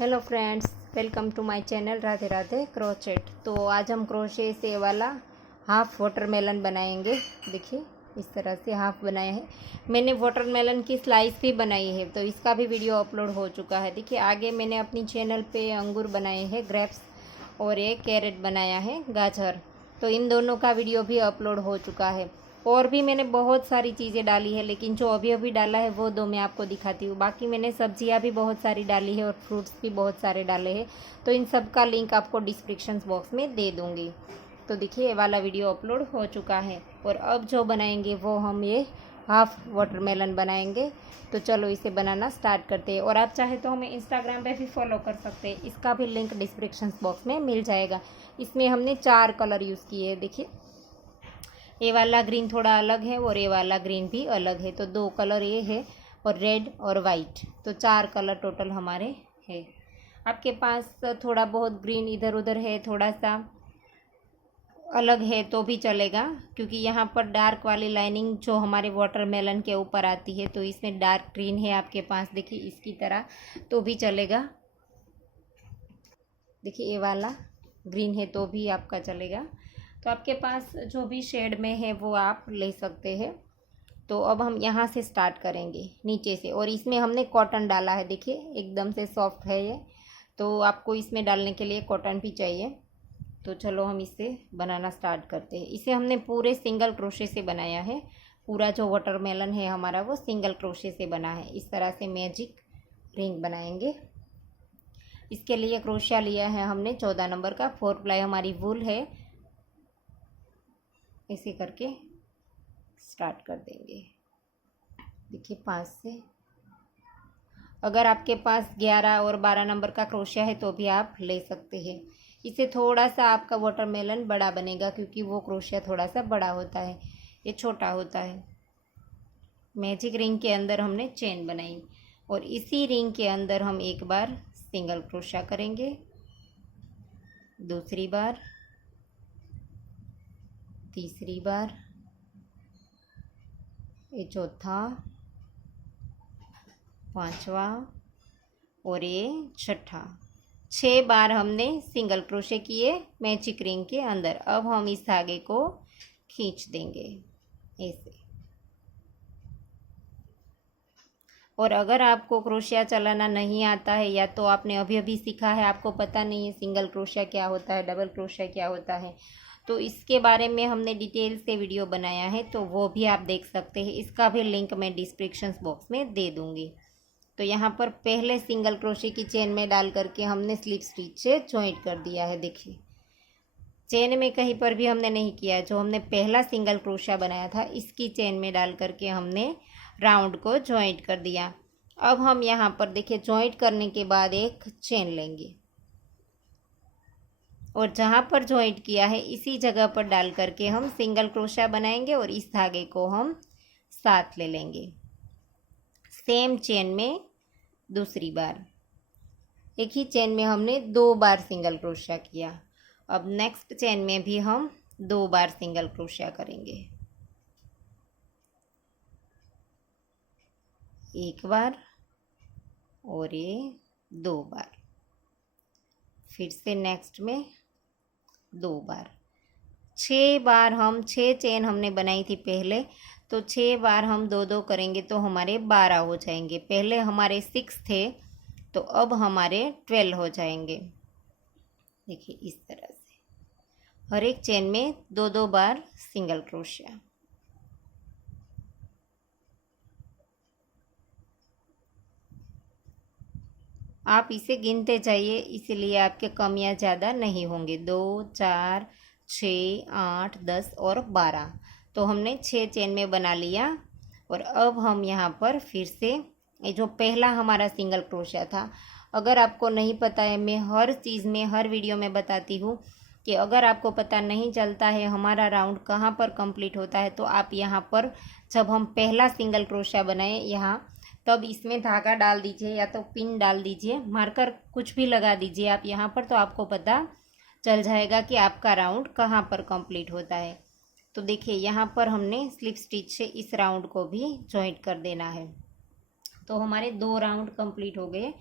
Hello friends, welcome to my channel Radhe Radhe crochet. तो आज हम क्रोशे से वाला हाफ वाटरमेलन बनाएंगे। देखिए इस तरह से हाफ बनाया है। मैंने वाटरमेलन की स्लाइस भी बनाई है, तो इसका भी वीडियो अपलोड हो चुका है। देखिए आगे मैंने अपनी चैनल पे अंगूर बनाए हैं, ग्रेप्स, और एक कैरेट बनाया है, गाजर। तो इन दोनों का वीडियो भी अपलोड हो चुका है। और भी मैंने बहुत सारी चीज़ें डाली है, लेकिन जो अभी अभी डाला है वो दो मैं आपको दिखाती हूँ। बाकी मैंने सब्जियाँ भी बहुत सारी डाली है और फ्रूट्स भी बहुत सारे डाले हैं। तो इन सब का लिंक आपको डिस्क्रिप्शन बॉक्स में दे दूँगी। तो देखिए ये वाला वीडियो अपलोड हो चुका है। और अब जो बनाएंगे वो हम ये हाफ वाटरमेलन बनाएंगे। तो चलो इसे बनाना स्टार्ट करते हैं। और आप चाहे तो हमें इंस्टाग्राम पे भी फॉलो कर सकते हैं, इसका भी लिंक डिस्क्रिप्शन बॉक्स में मिल जाएगा। इसमें हमने 4 कलर यूज़ किए हैं। देखिए ये वाला ग्रीन थोड़ा अलग है और ये वाला ग्रीन भी अलग है। तो 2 कलर ये है और रेड और वाइट, तो 4 कलर टोटल हमारे है। आपके पास थोड़ा बहुत ग्रीन इधर उधर है, थोड़ा सा अलग है तो भी चलेगा, क्योंकि यहाँ पर डार्क वाली लाइनिंग जो हमारे वाटरमेलन के ऊपर आती है, तो इसमें डार्क ग्रीन है आपके पास, देखिए इसकी तरह, तो भी चलेगा। देखिए ये वाला ग्रीन है तो भी आपका चलेगा। तो आपके पास जो भी शेड में है वो आप ले सकते हैं। तो अब हम यहाँ से स्टार्ट करेंगे नीचे से, और इसमें हमने कॉटन डाला है। देखिए एकदम से सॉफ्ट है ये, तो आपको इसमें डालने के लिए कॉटन भी चाहिए। तो चलो हम इसे बनाना स्टार्ट करते हैं। इसे हमने पूरे सिंगल क्रोशे से बनाया है। पूरा जो वाटरमेलन है हमारा वो सिंगल क्रोशे से बना है। इस तरह से मैजिक रिंग बनाएंगे। इसके लिए क्रोशिया लिया है हमने 14 नंबर का। 4 प्लाई हमारी वूल है। ऐसे करके स्टार्ट कर देंगे। देखिए 5 से, अगर आपके पास 11 और 12 नंबर का क्रोशिया है तो भी आप ले सकते हैं। इससे थोड़ा सा आपका वाटरमेलन बड़ा बनेगा, क्योंकि वो क्रोशिया थोड़ा सा बड़ा होता है, ये छोटा होता है। मैजिक रिंग के अंदर हमने चेन बनाई, और इसी रिंग के अंदर हम एक बार सिंगल क्रोशिया करेंगे, दूसरी बार, तीसरी बार, ये चौथा, पांचवा और ये छठा। 6 बार हमने सिंगल क्रोशे किए मैजिक रिंग के अंदर। अब हम इस धागे को खींच देंगे ऐसे। और अगर आपको क्रोशिया चलाना नहीं आता है, या तो आपने अभी अभी सीखा है, आपको पता नहीं है सिंगल क्रोशिया क्या होता है, डबल क्रोशिया क्या होता है, तो इसके बारे में हमने डिटेल से वीडियो बनाया है, तो वो भी आप देख सकते हैं। इसका भी लिंक मैं डिस्क्रिप्शन बॉक्स में दे दूँगी। तो यहाँ पर पहले सिंगल क्रोशे की चेन में डाल करके हमने स्लिप स्टिच से जॉइंट कर दिया है। देखिए चेन में कहीं पर भी हमने नहीं किया। जो हमने पहला सिंगल क्रोशा बनाया था, इसकी चेन में डाल करके हमने राउंड को जॉइंट कर दिया। अब हम यहाँ पर देखिए जॉइंट करने के बाद एक चेन लेंगे, और जहाँ पर जॉइंट किया है इसी जगह पर डाल करके हम सिंगल क्रोशा बनाएंगे, और इस धागे को हम साथ ले लेंगे। सेम चेन में दूसरी बार, एक ही चेन में हमने 2 बार सिंगल क्रोशिया किया। अब नेक्स्ट चेन में भी हम 2 बार सिंगल क्रोशिया करेंगे, एक बार और ये 2 बार, फिर से नेक्स्ट में 2 बार। 6 बार हम 6 चेन हमने बनाई थी पहले, तो 6 बार हम 2-2 करेंगे तो हमारे 12 हो जाएंगे। पहले हमारे 6 थे, तो अब हमारे 12 हो जाएंगे। देखिए इस तरह से हर एक चेन में 2-2 बार सिंगल क्रोशिया। आप इसे गिनते जाइए, इसलिए आपके कम या ज़्यादा नहीं होंगे। 2, 4, 6, 8, 10 और 12। तो हमने 6 चेन में बना लिया। और अब हम यहाँ पर फिर से ये जो पहला हमारा सिंगल क्रोशिया था, अगर आपको नहीं पता है, मैं हर चीज़ में हर वीडियो में बताती हूँ कि अगर आपको पता नहीं चलता है हमारा राउंड कहाँ पर कंप्लीट होता है, तो आप यहाँ पर जब हम पहला सिंगल क्रोशिया बनाए यहाँ, तब इसमें धागा डाल दीजिए, या तो पिन डाल दीजिए, मार्कर कुछ भी लगा दीजिए आप यहाँ पर, तो आपको पता चल जाएगा कि आपका राउंड कहाँ पर कंप्लीट होता है। तो देखिए यहाँ पर हमने स्लिप स्टिच से इस राउंड को भी जॉइंट कर देना है। तो हमारे 2 राउंड कंप्लीट हो गए।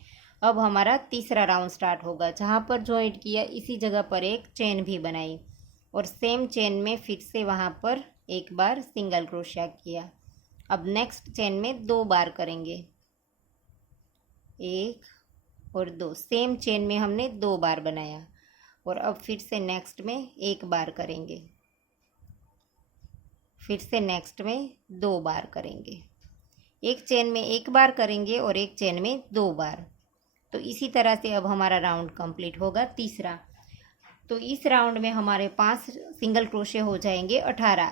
अब हमारा तीसरा राउंड स्टार्ट होगा। जहाँ पर जॉइंट किया इसी जगह पर एक चेन भी बनाई और सेम चेन में फिर से वहाँ पर एक बार सिंगल क्रोशिया किया। अब नेक्स्ट चेन में 2 बार करेंगे, 1 और 2। सेम चेन में हमने 2 बार बनाया और अब फिर से नेक्स्ट में 1 बार करेंगे, फिर से नेक्स्ट में 2 बार करेंगे। एक चेन में 1 बार करेंगे और एक चेन में 2 बार। तो इसी तरह से अब हमारा राउंड कंप्लीट होगा तीसरा। तो इस राउंड में हमारे 5 सिंगल क्रोशे हो जाएंगे 18।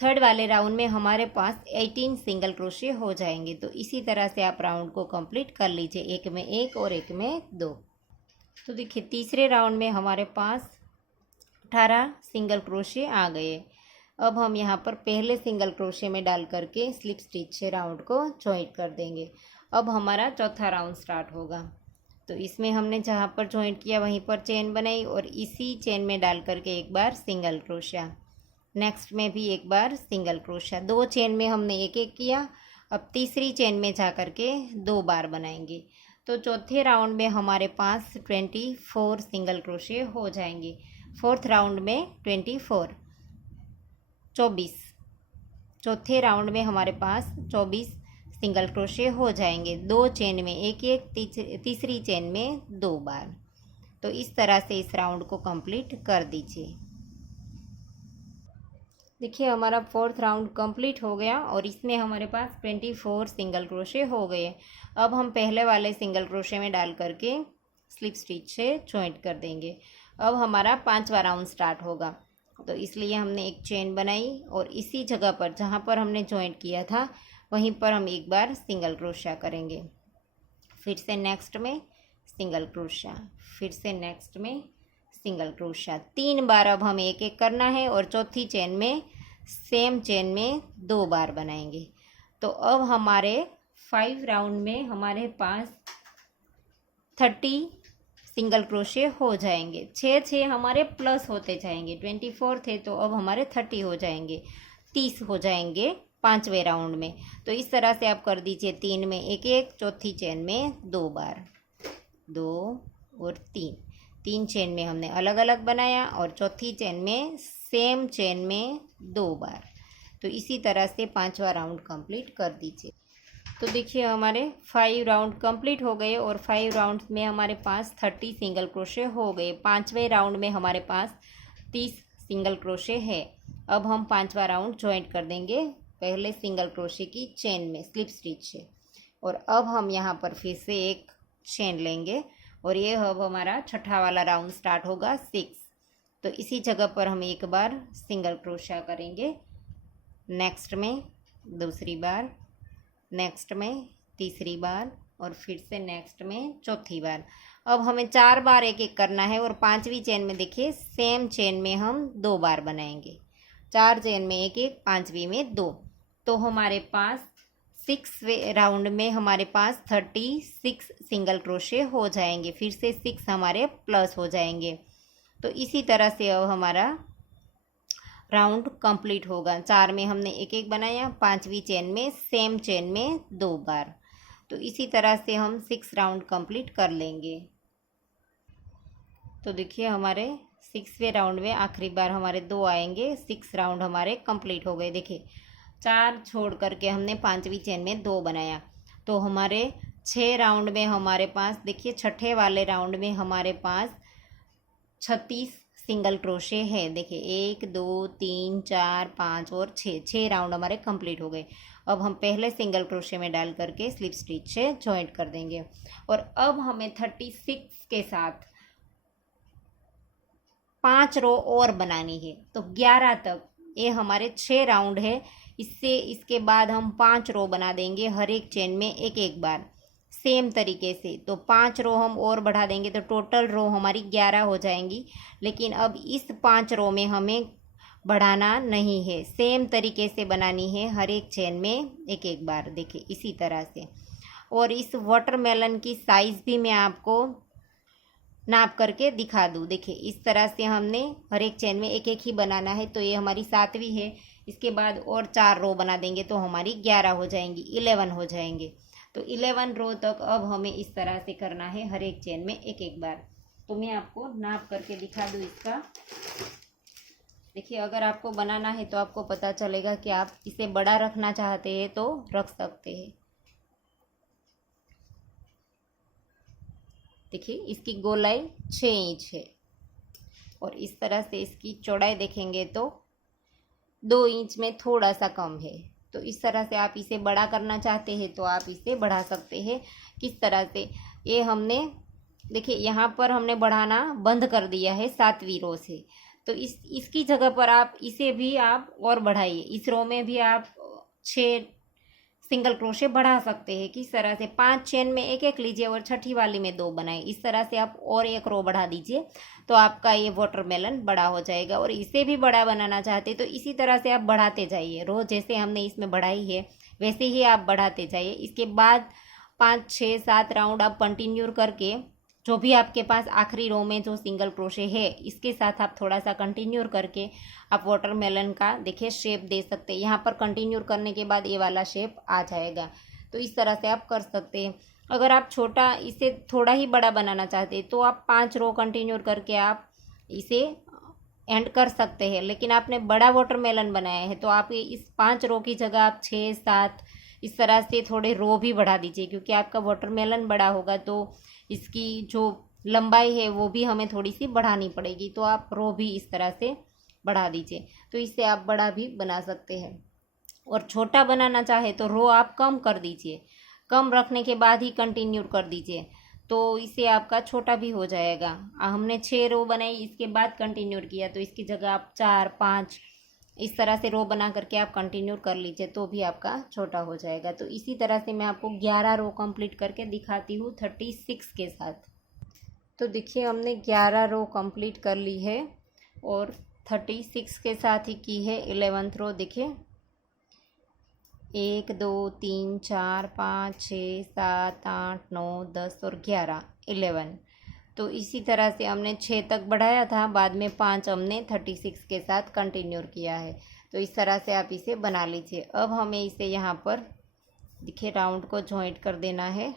थर्ड वाले राउंड में हमारे पास 18 सिंगल क्रोशे हो जाएंगे। तो इसी तरह से आप राउंड को कंप्लीट कर लीजिए, एक में 1 और एक में 2। तो देखिए तीसरे राउंड में हमारे पास 18 सिंगल क्रोशे आ गए। अब हम यहाँ पर पहले सिंगल क्रोशे में डाल करके स्लिप स्टिच से राउंड को जॉइंट कर देंगे। अब हमारा चौथा राउंड स्टार्ट होगा। तो इसमें हमने जहाँ पर जॉइंट किया वहीं पर चेन बनाई और इसी चेन में डाल करके एक बार सिंगल क्रोशिया, नेक्स्ट में भी एक बार सिंगल क्रोशिया। 2 चेन में हमने एक एक किया। अब तीसरी चेन में जा करके 2 बार बनाएंगे। तो चौथे राउंड में हमारे पास 24 सिंगल क्रोशे हो जाएंगे। फोर्थ राउंड में 24। चौथे राउंड में हमारे पास 24 सिंगल क्रोशे हो जाएंगे। 2 चेन में एक एक, तीसरी चेन में 2 बार। तो इस तरह से इस राउंड को कंप्लीट कर दीजिए। देखिए हमारा फोर्थ राउंड कंप्लीट हो गया और इसमें हमारे पास 24 सिंगल क्रोशे हो गए। अब हम पहले वाले सिंगल क्रोशे में डाल करके स्लिप स्टिच से जॉइंट कर देंगे। अब हमारा 5वां राउंड स्टार्ट होगा। तो इसलिए हमने एक चेन बनाई और इसी जगह पर जहाँ पर हमने जॉइंट किया था वहीं पर हम एक बार सिंगल क्रोशिया करेंगे, फिर से नेक्स्ट में सिंगल क्रोशिया, फिर से नेक्स्ट में सिंगल क्रोशिया। 3 बार अब हमें एक एक करना है और चौथी चेन में सेम चेन में 2 बार बनाएंगे। तो अब हमारे 5 राउंड में हमारे पास 30 सिंगल क्रोशे हो जाएंगे। 6 हमारे प्लस होते जाएंगे। 24 थे तो अब हमारे 30 हो जाएंगे, 30 हो जाएंगे 5वें राउंड में। तो इस तरह से आप कर दीजिए। 3 में एक एक, चौथी चेन में 2 बार, 2 और 3 चेन में हमने अलग अलग बनाया और चौथी चेन में सेम चेन में 2 बार। तो इसी तरह से 5वां राउंड कंप्लीट कर दीजिए। तो देखिए हमारे 5 राउंड कंप्लीट हो गए और 5 राउंड में हमारे पास 30 सिंगल क्रोशे हो गए। 5वें राउंड में हमारे पास 30 सिंगल क्रोशे है। अब हम 5वां राउंड ज्वाइंट कर देंगे पहले सिंगल क्रोशे की चेन में स्लिप स्टिच से। और अब हम यहाँ पर फिर से एक चेन लेंगे और ये अब हमारा 6ठा वाला राउंड स्टार्ट होगा 6। तो इसी जगह पर हम एक बार सिंगल क्रोशा करेंगे, नेक्स्ट में दूसरी बार, नेक्स्ट में तीसरी बार और फिर से नेक्स्ट में चौथी बार। अब हमें 4 बार एक एक करना है और 5वीं चेन में देखिए सेम चेन में हम 2 बार बनाएंगे। 4 चेन में एक एक, 5वीं में 2। तो हमारे पास 6वें राउंड में हमारे पास 36 सिंगल क्रोशे हो जाएंगे। फिर से 6 हमारे प्लस हो जाएंगे। तो इसी तरह से अब हमारा राउंड कंप्लीट होगा। 4 में हमने एक एक बनाया, 5वीं चेन में सेम चेन में 2 बार। तो इसी तरह से हम 6 राउंड कंप्लीट कर लेंगे। तो देखिए हमारे 6वें राउंड में आखिरी बार हमारे 2 आएंगे। 6 राउंड हमारे कंप्लीट हो गए। देखिए 4 छोड़ करके हमने 5वीं चेन में 2 बनाया। तो हमारे 6 राउंड में हमारे पास देखिए 6ठे वाले राउंड में हमारे पास 36 सिंगल क्रोशे है। देखिए 1 2 3 4 5 और 6 राउंड हमारे कंप्लीट हो गए। अब हम पहले सिंगल क्रोशे में डाल करके स्लिप स्टिच से जॉइंट कर देंगे। और अब हमें 36 के साथ 5 रो और बनानी है। तो 11 तक ये हमारे 6 राउंड है। इसके बाद हम 5 रो बना देंगे, हर एक चेन में एक एक बार सेम तरीके से। तो 5 रो हम और बढ़ा देंगे तो टोटल रो हमारी 11 हो जाएंगी। लेकिन अब इस 5 रो में हमें बढ़ाना नहीं है, सेम तरीके से बनानी है, हर एक चेन में एक एक बार। देखिए इसी तरह से। और इस वाटरमेलन की साइज़ भी मैं आपको नाप करके दिखा दूँ। देखिए इस तरह से हमने हर एक चेन में एक एक ही बनाना है। तो ये हमारी 7वीं है। इसके बाद और 4 रो बना देंगे तो हमारी 11 हो जाएंगी, 11 हो जाएंगे। तो 11 रो तक अब हमें इस तरह से करना है, हर एक चेन में एक एक बार। तो मैं आपको नाप करके दिखा दूँ इसका। देखिए, अगर आपको बनाना है तो आपको पता चलेगा कि आप इसे बड़ा रखना चाहते हैं तो रख सकते हैं। देखिए, इसकी गोलाई 6 इंच है और इस तरह से इसकी चौड़ाई देखेंगे तो 2 इंच में थोड़ा सा कम है। तो इस तरह से आप इसे बड़ा करना चाहते हैं तो आप इसे बढ़ा सकते हैं। किस तरह से, ये हमने देखिए यहाँ पर हमने बढ़ाना बंद कर दिया है 7वीं रो से। तो इसकी जगह पर आप इसे भी आप और बढ़ाइए। इस रो में भी आप 6 सिंगल क्रोशे बढ़ा सकते हैं। किस तरह से, 5 चेन में एक एक लीजिए और छठी वाली में 2 बनाए। इस तरह से आप और एक रो बढ़ा दीजिए तो आपका ये वाटरमेलन बड़ा हो जाएगा। और इसे भी बड़ा बनाना चाहते तो इसी तरह से आप बढ़ाते जाइए। रो जैसे हमने इसमें बढ़ाई है वैसे ही आप बढ़ाते जाइए। इसके बाद 5 6 7 राउंड आप कंटिन्यू करके, जो भी आपके पास आखिरी रो में जो सिंगल क्रोशे है इसके साथ आप थोड़ा सा कंटिन्यू करके आप वाटरमेलन का देखिए शेप दे सकते हैं। यहाँ पर कंटिन्यू करने के बाद ये वाला शेप आ जाएगा। तो इस तरह से आप कर सकते हैं। अगर आप छोटा इसे थोड़ा ही बड़ा बनाना चाहते हैं तो आप 5 रो कंटिन्यू करके आप इसे एंड कर सकते हैं। लेकिन आपने बड़ा वाटरमेलन बनाया है तो आप इस 5 रो की जगह आप 6 7 इस तरह से थोड़े रो भी बढ़ा दीजिए, क्योंकि आपका वाटरमेलन बड़ा होगा तो इसकी जो लंबाई है वो भी हमें थोड़ी सी बढ़ानी पड़ेगी। तो आप रो भी इस तरह से बढ़ा दीजिए। तो इससे आप बड़ा भी बना सकते हैं। और छोटा बनाना चाहे तो रो आप कम कर दीजिए, कम रखने के बाद ही कंटिन्यू कर दीजिए तो इससे आपका छोटा भी हो जाएगा। हमने 6 रो बनाई, इसके बाद कंटिन्यू किया तो इसकी जगह आप 4 5 इस तरह से रो बना करके आप कंटिन्यू कर लीजिए तो भी आपका छोटा हो जाएगा। तो इसी तरह से मैं आपको 11 रो कंप्लीट करके दिखाती हूँ 36 के साथ। तो देखिए, हमने 11 रो कंप्लीट कर ली है और 36 के साथ ही की है 11th रो। देखिए, 1 2 3 4 5 6 7 8 9 10 और 11 11। तो इसी तरह से हमने 6 तक बढ़ाया था, बाद में 5 हमने 36 के साथ कंटिन्यू किया है। तो इस तरह से आप इसे बना लीजिए। अब हमें इसे यहाँ पर देखिए राउंड को जॉइंट कर देना है।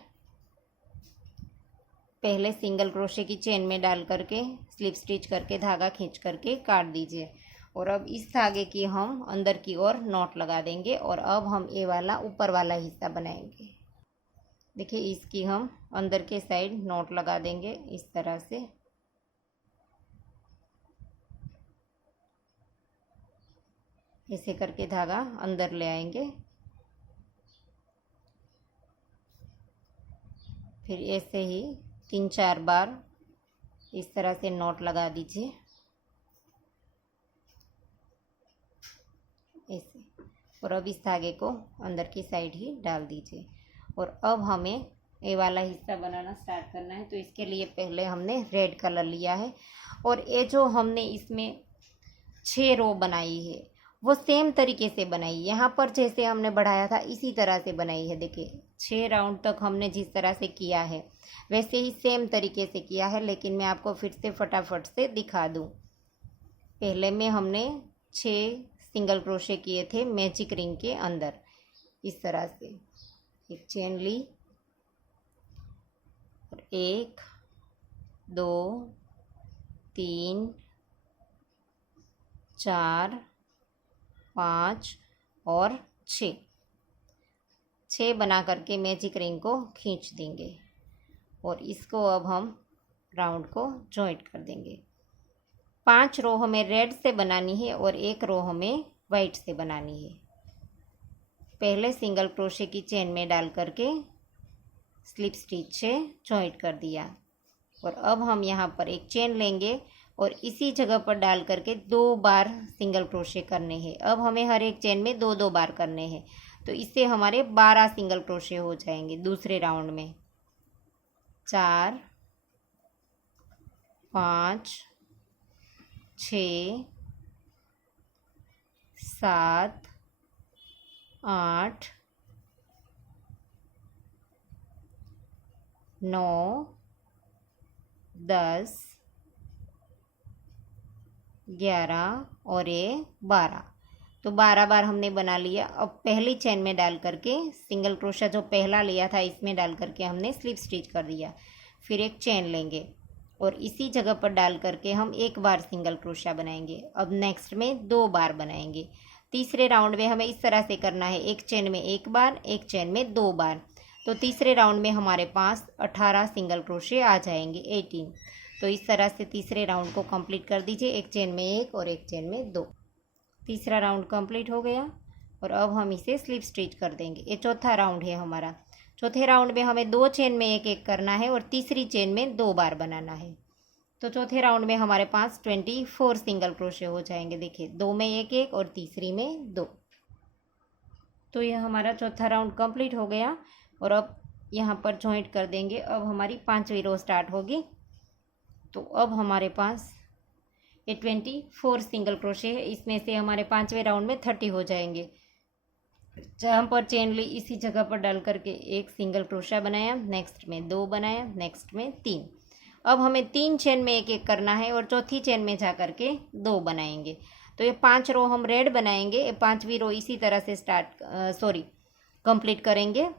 पहले सिंगल क्रोशे की चेन में डाल करके स्लिप स्टिच करके धागा खींच करके काट दीजिए। और अब इस धागे की हम अंदर की ओर नॉट लगा देंगे और अब हम ये वाला ऊपर वाला हिस्सा बनाएंगे। देखिए, इसकी हम अंदर के साइड नॉट लगा देंगे इस तरह से। ऐसे करके धागा अंदर ले आएंगे। फिर ऐसे ही 3 4 बार इस तरह से नॉट लगा दीजिए ऐसे। और अब इस धागे को अंदर की साइड ही डाल दीजिए। और अब हमें ये वाला हिस्सा बनाना स्टार्ट करना है। तो इसके लिए पहले हमने रेड कलर लिया है और ये जो हमने इसमें 6 रो बनाई है वो सेम तरीके से बनाई। यहाँ पर जैसे हमने बढ़ाया था इसी तरह से बनाई है। देखिए, 6 राउंड तक हमने जिस तरह से किया है वैसे ही सेम तरीके से किया है। लेकिन मैं आपको फिर से फटाफट से दिखा दूँ। पहले में हमने 6 सिंगल क्रोशे किए थे मैजिक रिंग के अंदर। इस तरह से एक चेन ली और 1 2 3 4 5 और 6 बना करके मैजिक रिंग को खींच देंगे और इसको अब हम राउंड को जॉइंट कर देंगे। 5 रो हमें रेड से बनानी है और 1 रो हमें वाइट से बनानी है। पहले सिंगल क्रोशे की चेन में डाल करके स्लिप स्टिच से जॉइंट कर दिया और अब हम यहाँ पर एक चेन लेंगे और इसी जगह पर डाल करके 2 बार सिंगल क्रोशे करने हैं। अब हमें हर एक चेन में 2 बार करने हैं। तो इससे हमारे 12 सिंगल क्रोशे हो जाएंगे दूसरे राउंड में। 4 5 6 7 8 9 10 11 और ये 12। तो 12 बार हमने बना लिया। अब पहली चेन में डाल करके सिंगल क्रोशा जो पहला लिया था इसमें डाल करके हमने स्लिप स्टिच कर दिया। फिर एक चेन लेंगे और इसी जगह पर डाल करके हम एक बार सिंगल क्रोशा बनाएंगे। अब नेक्स्ट में 2 बार बनाएंगे। तीसरे राउंड में हमें इस तरह से करना है, एक चेन में एक बार, एक चेन में 2 बार। तो तीसरे राउंड में हमारे पास 18 सिंगल क्रोशे आ जाएंगे, 18। तो इस तरह से तीसरे राउंड को कंप्लीट कर दीजिए, एक चेन में एक और एक चेन में 2। तीसरा राउंड कंप्लीट हो गया और अब हम इसे स्लिप स्टिच कर देंगे। ये चौथा राउंड है हमारा। चौथे राउंड में हमें 2 चेन में एक एक करना है और तीसरी चेन में 2 बार बनाना है। तो चौथे राउंड में हमारे पास 24 सिंगल क्रोशे हो जाएंगे। देखिए 2 में एक एक और तीसरी में 2। तो यह हमारा चौथा राउंड कंप्लीट हो गया और अब यहाँ पर जॉइंट कर देंगे। अब हमारी 5वीं रो स्टार्ट होगी। तो अब हमारे पास ये 24 सिंगल क्रोशे है, इसमें से हमारे 5वें राउंड में 30 हो जाएंगे। जहाँ पर चेन ली इसी जगह पर डाल करके एक सिंगल क्रोशा बनाया, नेक्स्ट में 2 बनाया, नेक्स्ट में 3। अब हमें 3 चेन में एक एक करना है और चौथी चेन में जा करके 2 बनाएंगे। तो ये 5 रो हम रेड बनाएंगे। ये 5वीं रो इसी तरह से कंप्लीट करेंगे।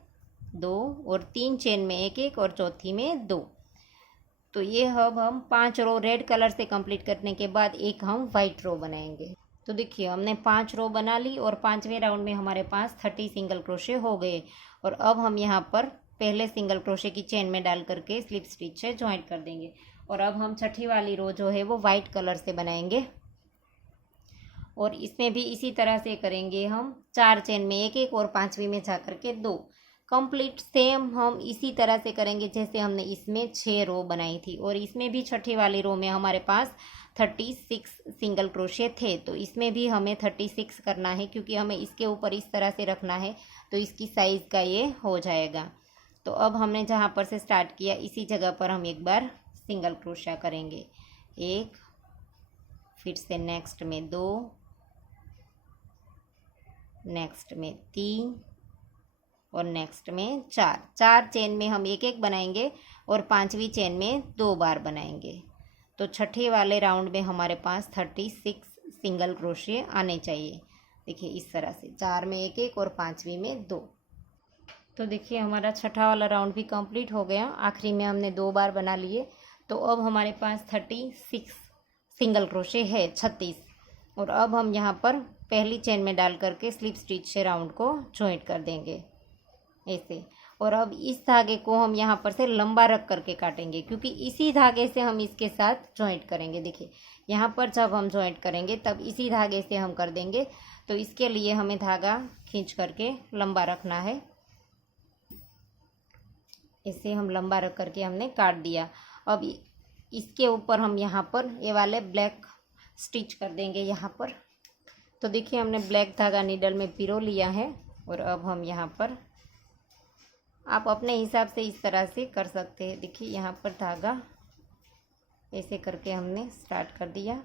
2 और 3 चेन में एक एक और चौथी में 2। तो ये अब हम 5 रो रेड कलर से कंप्लीट करने के बाद एक हम वाइट रो बनाएंगे। तो देखिए हमने 5 रो बना ली और 5वें राउंड में हमारे पास 30 सिंगल क्रोशे हो गए। और अब हम यहाँ पर पहले सिंगल क्रोशे की चेन में डाल करके स्लिप स्टिच से ज्वाइंट कर देंगे। और अब हम छठी वाली रो जो है वो वाइट कलर से बनाएंगे और इसमें भी इसी तरह से करेंगे हम। 4 चेन में एक एक और 5वीं में जा करके 2। कंप्लीट सेम हम इसी तरह से करेंगे जैसे हमने इसमें 6 रो बनाई थी। और इसमें भी छठी वाली रो में हमारे पास 36 सिंगल क्रोशे थे। तो इसमें भी हमें 36 करना है क्योंकि हमें इसके ऊपर इस तरह से रखना है तो इसकी साइज़ का ये हो जाएगा। तो अब हमने जहाँ पर से स्टार्ट किया इसी जगह पर हम एक बार सिंगल क्रोशा करेंगे, 1, फिर से नेक्स्ट में 2, नेक्स्ट में 3 और नेक्स्ट में 4 चेन में हम एक एक बनाएंगे और 5वीं चेन में 2 बार बनाएंगे। तो छठे वाले राउंड में हमारे पास 36 सिंगल क्रोशे आने चाहिए। देखिए इस तरह से 4 में एक एक और 5वीं में 2। तो देखिए हमारा छठा वाला राउंड भी कंप्लीट हो गया। आखिरी में हमने 2 बार बना लिए। तो अब हमारे पास 36 सिंगल क्रोशे है, 36। और अब हम यहाँ पर पहली चेन में डाल करके स्लिप स्टिच से राउंड को जॉइंट कर देंगे ऐसे। और अब इस धागे को हम यहाँ पर से लंबा रख करके काटेंगे क्योंकि इसी धागे से हम इसके साथ जॉइंट करेंगे। देखिए यहाँ पर जब हम जॉइंट करेंगे तब इसी धागे से हम कर देंगे। तो इसके लिए हमें धागा खींच करके लंबा रखना है। इसे हम लंबा रख करके हमने काट दिया। अब इसके ऊपर हम यहाँ पर ये वाले ब्लैक स्टिच कर देंगे यहाँ पर। तो देखिए हमने ब्लैक धागा नीडल में पिरो लिया है और अब हम यहाँ पर, आप अपने हिसाब से इस तरह से कर सकते हैं। देखिए यहाँ पर धागा ऐसे करके हमने स्टार्ट कर दिया।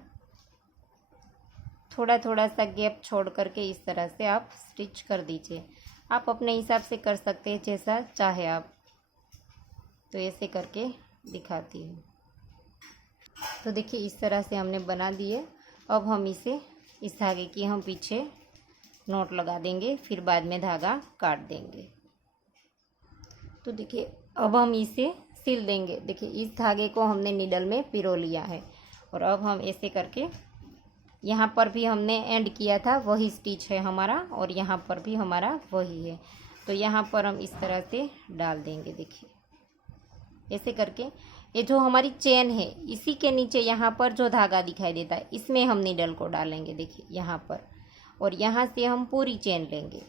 थोड़ा थोड़ा सा गैप छोड़ करके इस तरह से आप स्टिच कर दीजिए। आप अपने हिसाब से कर सकते हैं जैसा चाहे आप। तो ऐसे करके दिखाती हूँ। तो देखिए इस तरह से हमने बना दिए। अब हम इसे, इस धागे की हम पीछे नोट लगा देंगे, फिर बाद में धागा काट देंगे। तो देखिए अब हम इसे सिल देंगे। देखिए इस धागे को हमने नीडल में पिरो लिया है और अब हम ऐसे करके, यहाँ पर भी हमने एंड किया था वही स्टिच है हमारा और यहाँ पर भी हमारा वही है। तो यहाँ पर हम इस तरह से डाल देंगे। देखिए ऐसे करके ये जो हमारी चेन है इसी के नीचे यहाँ पर जो धागा दिखाई देता है इसमें हम नीडल को डालेंगे। देखिए यहाँ पर, और यहाँ से हम पूरी चेन लेंगे,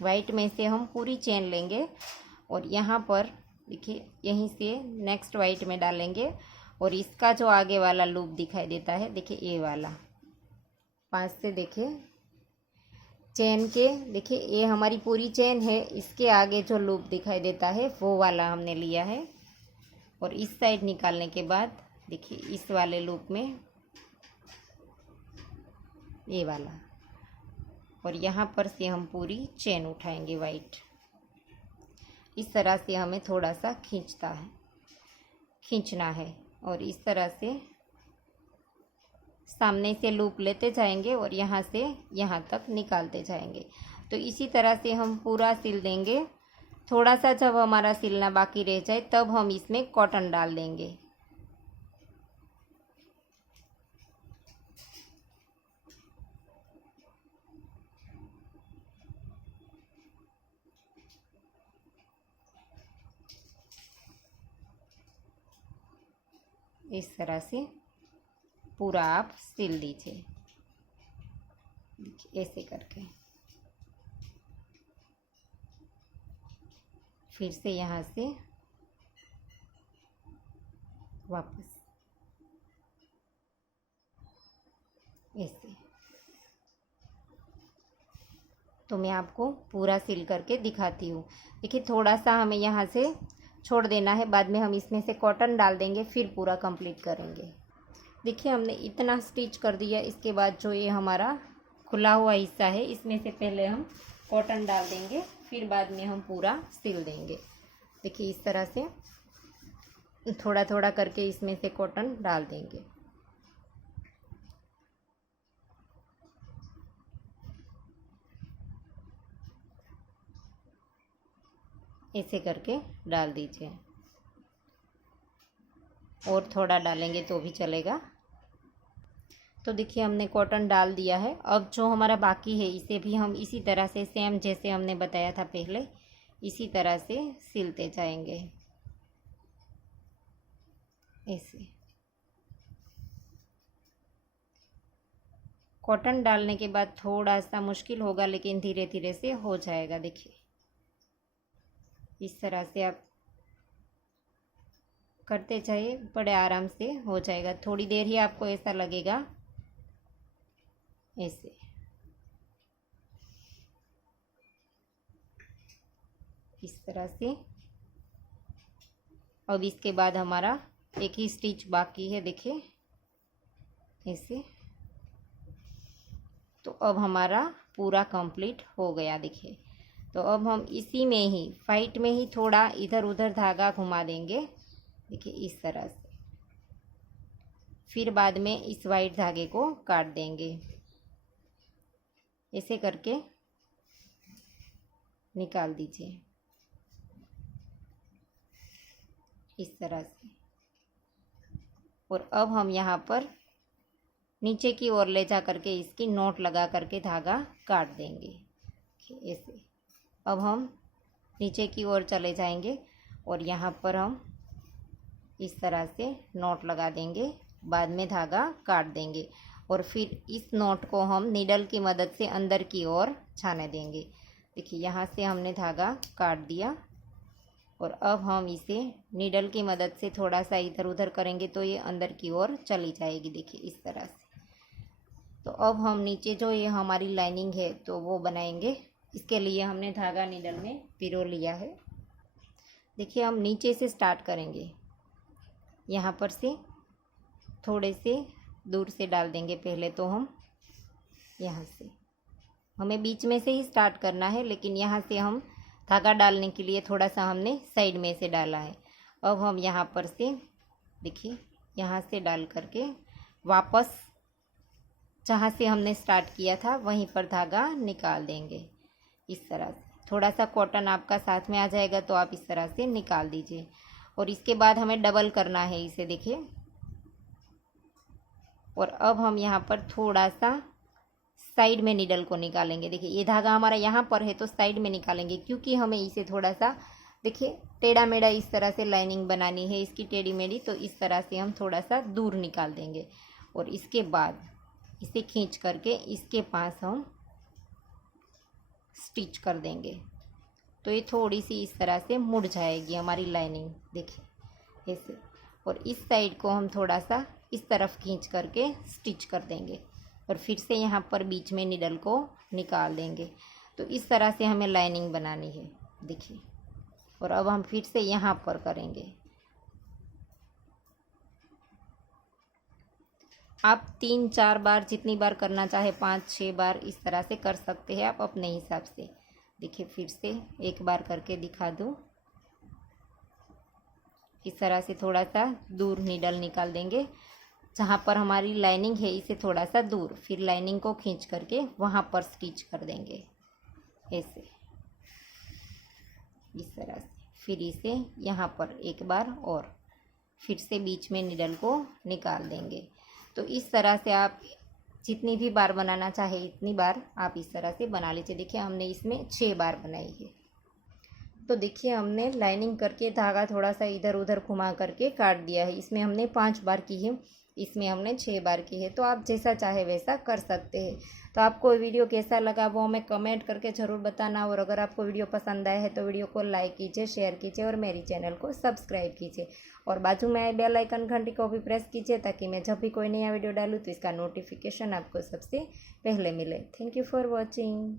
वाइट में से हम पूरी चेन लेंगे और यहाँ पर देखिए यहीं से नेक्स्ट वाइट में डालेंगे। और इसका जो आगे वाला लूप दिखाई देता है, देखिए ये वाला 5 से देखिए चेन के, देखिए ये हमारी पूरी चेन है, इसके आगे जो लूप दिखाई देता है वो वाला हमने लिया है। और इस साइड निकालने के बाद देखिए इस वाले लूप में ये वाला, और यहाँ पर से हम पूरी चेन उठाएंगे वाइट। इस तरह से हमें थोड़ा सा खींचना है और इस तरह से सामने से लूप लेते जाएंगे और यहाँ से यहाँ तक निकालते जाएंगे। तो इसी तरह से हम पूरा सिल देंगे। थोड़ा सा जब हमारा सिलना बाकी रह जाए तब हम इसमें कॉटन डाल देंगे। इस तरह से पूरा आप सिल दीजिए, ऐसे करके। फिर से यहाँ से वापस ऐसे। तो मैं आपको पूरा सिल करके दिखाती हूँ। देखिए थोड़ा सा हमें यहाँ से छोड़ देना है, बाद में हम इसमें से कॉटन डाल देंगे, फिर पूरा कंप्लीट करेंगे। देखिए हमने इतना स्टिच कर दिया। इसके बाद जो ये हमारा खुला हुआ हिस्सा है इसमें से पहले हम कॉटन डाल देंगे, फिर बाद में हम पूरा सिल देंगे। देखिए इस तरह से थोड़ा थोड़ा करके इसमें से कॉटन डाल देंगे। ऐसे करके डाल दीजिए, और थोड़ा डालेंगे तो भी चलेगा। तो देखिए हमने कॉटन डाल दिया है। अब जो हमारा बाकी है इसे भी हम इसी तरह से सेम जैसे हमने बताया था पहले, इसी तरह से सिलते जाएंगे ऐसे। कॉटन डालने के बाद थोड़ा सा मुश्किल होगा, लेकिन धीरे धीरे से हो जाएगा। देखिए इस तरह से आप करते जाइए, बड़े आराम से हो जाएगा। थोड़ी देर ही आपको ऐसा लगेगा, ऐसे। इस तरह से। अब इसके बाद हमारा एक ही स्टिच बाकी है, देखिए ऐसे। तो अब हमारा पूरा कंप्लीट हो गया। देखिए तो अब हम इसी में ही फाइट में ही थोड़ा इधर उधर धागा घुमा देंगे, देखिए इस तरह से। फिर बाद में इस वाइट धागे को काट देंगे, ऐसे करके निकाल दीजिए इस तरह से। और अब हम यहाँ पर नीचे की ओर ले जा करके इसकी नोट लगा करके धागा काट देंगे ऐसे। अब हम नीचे की ओर चले जाएंगे और यहाँ पर हम इस तरह से नोट लगा देंगे, बाद में धागा काट देंगे, और फिर इस नोट को हम नीडल की मदद से अंदर की ओर छाने देंगे। देखिए यहाँ से हमने धागा काट दिया, और अब हम इसे नीडल की मदद से थोड़ा सा इधर उधर करेंगे तो ये अंदर की ओर चली जाएगी, देखिए इस तरह से। तो अब हम नीचे जो ये हमारी लाइनिंग है तो वो बनाएंगे। इसके लिए हमने धागा नीडल में पिरो लिया है। देखिए हम नीचे से स्टार्ट करेंगे, यहाँ पर से थोड़े से दूर से डाल देंगे पहले। तो हम यहाँ से, हमें बीच में से ही स्टार्ट करना है, लेकिन यहाँ से हम धागा डालने के लिए थोड़ा सा हमने साइड में से डाला है। अब हम यहाँ पर से देखिए यहाँ से डाल करके वापस जहाँ से हमने स्टार्ट किया था वहीं पर धागा निकाल देंगे इस तरह से। थोड़ा सा कॉटन आपका साथ में आ जाएगा तो आप इस तरह से निकाल दीजिए। और इसके बाद हमें डबल करना है इसे, देखिए। और अब हम यहाँ पर थोड़ा सा साइड में नीडल को निकालेंगे। देखिए ये धागा हमारा यहाँ पर है तो साइड में निकालेंगे, क्योंकि हमें इसे थोड़ा सा देखिए टेढ़ा मेढ़ा इस तरह से लाइनिंग बनानी है इसकी, टेढ़ी मेढ़ी। तो इस तरह से हम थोड़ा सा दूर निकाल देंगे, और इसके बाद इसे खींच करके इसके पास हम स्टिच कर देंगे। तो ये थोड़ी सी इस तरह से मुड़ जाएगी हमारी लाइनिंग, देखिए ऐसे। और इस साइड को हम थोड़ा सा इस तरफ खींच करके स्टिच कर देंगे, और फिर से यहाँ पर बीच में निडल को निकाल देंगे। तो इस तरह से हमें लाइनिंग बनानी है, देखिए। और अब हम फिर से यहाँ पर करेंगे। आप 3-4 बार, जितनी बार करना चाहे 5-6 बार इस तरह से कर सकते हैं आप अपने हिसाब से। देखिए फिर से एक बार करके दिखा दूँ। इस तरह से थोड़ा सा दूर नीडल निकाल देंगे। जहाँ पर हमारी लाइनिंग है इसे थोड़ा सा दूर, फिर लाइनिंग को खींच करके वहाँ पर स्टिच कर देंगे ऐसे, इस तरह से। फिर इसे यहाँ पर एक बार और फिर से बीच में निडल को निकाल देंगे। तो इस तरह से आप जितनी भी बार बनाना चाहे इतनी बार आप इस तरह से बना लीजिए। देखिए हमने इसमें 6 बार बनाई है। तो देखिए हमने लाइनिंग करके धागा थोड़ा सा इधर उधर घुमा करके काट दिया है। इसमें हमने 5 बार की है, इसमें हमने 6 बार की है। तो आप जैसा चाहे वैसा कर सकते हैं। तो आपको वीडियो कैसा लगा वो हमें कमेंट करके ज़रूर बताना। और अगर आपको वीडियो पसंद आया है तो वीडियो को लाइक कीजिए, शेयर कीजिए और मेरी चैनल को सब्सक्राइब कीजिए। और बाजू में बेल आइकन घंटी को भी प्रेस कीजिए ताकि मैं जब भी कोई नया वीडियो डालूँ तो इसका नोटिफिकेशन आपको सबसे पहले मिले। Thank you for watching.